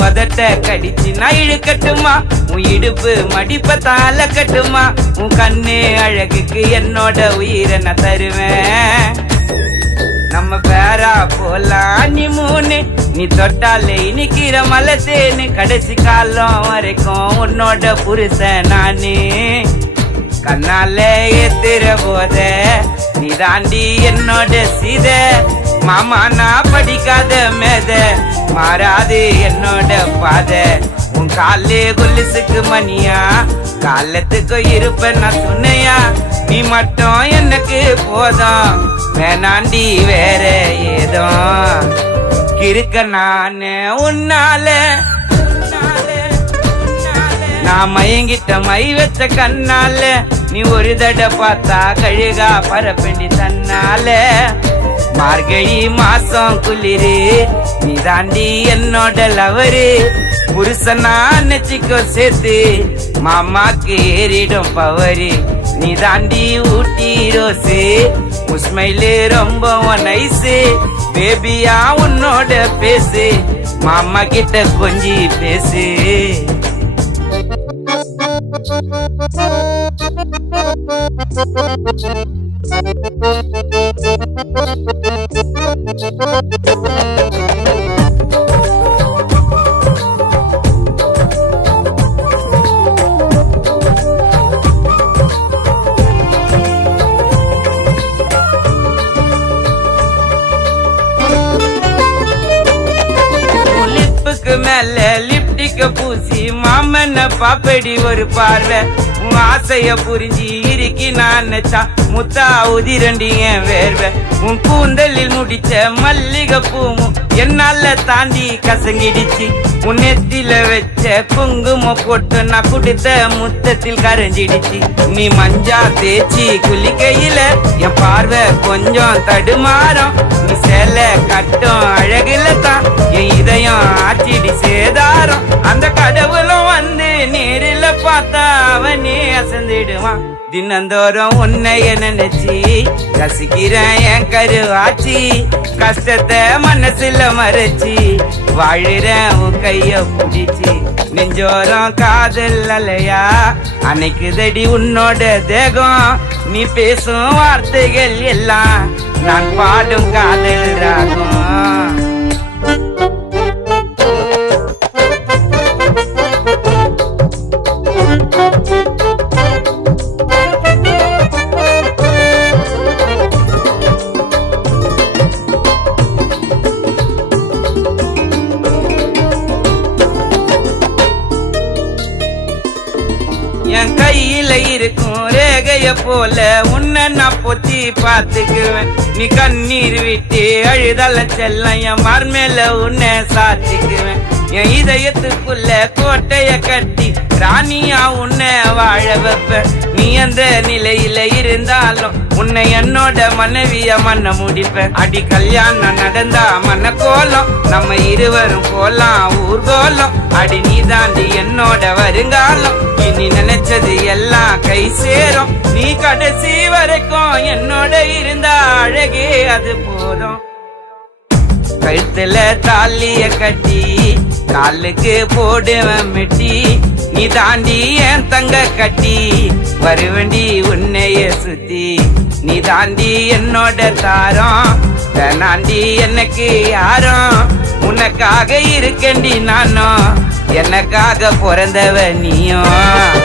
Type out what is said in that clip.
கழுத்தை கடிச்சு நான் இழுக்கட்டுமா? உன் இடுப்பு மடிப்ப தால கட்டுமா? உன் கண்ணு அழகுக்கு என்னோட உயிரை நான் தருவேன். நம்ம பேரா போலாம் நீ மூணு. நீ தொட்டாலே இனிக்கிற மலை தேனு. கடைசி காலம் வரைக்கும் உன்னோட புருஷன் நானு. கண்ணால ஏத்துற போத நீ தாண்டி என்னோட சீத. மாமா நான் படிக்காத மேத. மாறாது என்னோட பாதை. உன் காலே கொலுசுக்கு மணியா? காலத்துக்கு இருப்பேன் நான் துணையா? நீ மட்டும் எனக்கு போதும். வேணாண்டி வேற ஏதோ. இருக்க நானு உன்னால. உன்னால. நான் மயங்கிட்ட மை வச்ச கண்ணால. நீ ஒரு தட பார்த்தா கழுகா பரப்பண்டி தன்னால. மார்கழி மாசம் குளிரு நீ தாண்டி என்னோட லவரு புருஷனா நெச்சிக்கோ சேர்த்து மாமாக்கு ஏறிடும் பவரு. நீ தாண்டி ஊட்டி ரோசு உஸ்மைலு ரொம்ப நைஸு பேபியா உன்னோட பேசு. மாமா கிட்ட கொஞ்சி பேசு. Thank you. லிப்புக்கு மேல லிப்டிக்க பூசி மாமன்ன பாப்படி ஒரு பார்வை. உன் ஆசைய புரிஞ்சு இறுக்கி நான் நினைச்சா முத்தா உதிரண்டி என் வேர்வை. உன் கூந்தலில் முடிச்ச மல்லிகை பூவும் என்னால தாண்டி கசங்கிடுச்சு. உன் நெத்தில வச்ச குங்கும போட்டு நான் குடித்த முத்தத்தில் கரைஞ்சிடுச்சு. நீ மஞ்சா தேய்ச்சி குளிக்கையில என் பார்வை கொஞ்சம் தடுமாறும். நீ சேலை கட்டும் அழகில தான் என் இதயம் ஆச்சு அந்த கடவுளும் வந்து நேரில் பார்த்தா அவனே அசந்திடுவான். தினந்தோறும் உன்னைய நினைச்சி ரசிக்கிறேன் என் கருவாச்சி. கஷ்டத்தை மனசுல மறைச்சி வாழுறேன் உன் கைய பிடிச்சி. நெஞ்சோரம் காதல் அலையா அன்னைக்குதடி உன்னோட தேகம். நீ பேசும் வார்த்தைகள் எல்லாம் நான் பாடும் காதல் ராகும். கையில இருக்கும் ரேகைய போல உன்னை நான் பொத்தி பார்த்துக்குவேன். நீ கண்ணீர் விட்டு அழுதல செல்லம் என் மர்மேல உன்னை சாத்திக்குவேன். என் இதயத்துக்குள்ள கோட்டைய கட்டி ராணியா உன்னை வாழ வைப்ப. நீ அந்த நிலையில இருந்தாலும் உன்னை என்னோட மனைவிய மன்ன முடிப்பேன் அடி கல்யாணம் நடந்தா மன்ன கோலம் நம்ம இருவரும் போலாம் ஊர்கோலம் அடி நீ தாண்டி என்னோட வருங்காலம். இனி நினைச்சது எல்லாம் கை சேரும். நீ கடைசி வரைக்கும் என்னோட இருந்தா அழகே அது போதும். கழுத்துல தாலிய கட்டி காலுக்கு போடுவேன் மெட்டி. நீ தாண்டி என் தங்க கட்டி? வருவண்டி உன்னைய சுத்தி. நீ தாண்டி என்னோட தாரம். வேணாண்டி எனக்கு யாரும்? உனக்காக இருக்கண்டி நானும். எனக்காக பிறந்தவ நீயும்.